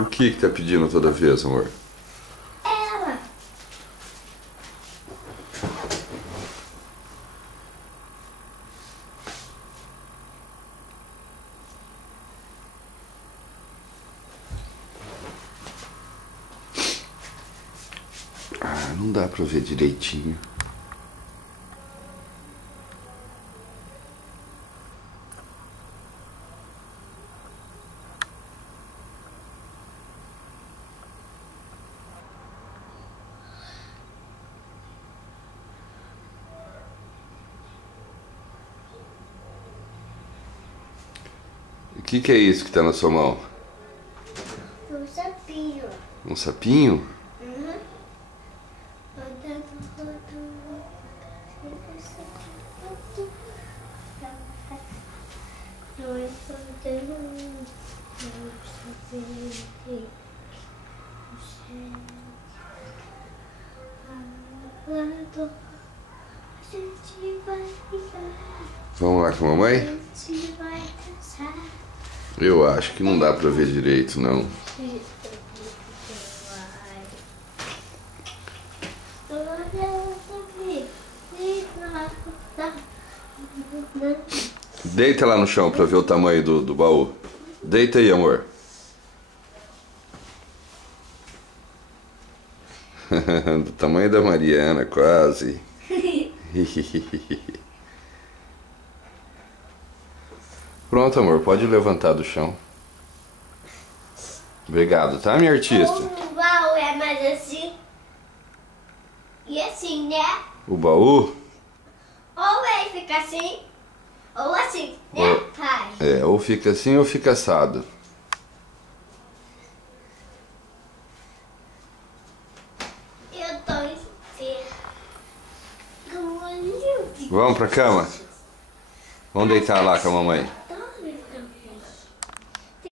O que tá pedindo toda vez, amor? Ela. Ah, não dá pra ver direitinho. O que é isso que tá na sua mão? Um sapinho. Um sapinho? Uhum. Rodando. Vamos lá com a mamãe? Eu acho que não dá pra ver direito, não. Deita lá no chão pra ver o tamanho do baú. Deita aí, amor. Do tamanho da Mariana, quase. Pronto, amor, pode levantar do chão. Obrigado, tá, minha artista? O baú é mais assim. E assim, né? O baú? Ou ele fica assim, ou assim, né, pai? É, ou fica assim ou fica assado. Eu tô enferma. Vamos pra cama? Vamos deitar lá com a mamãe.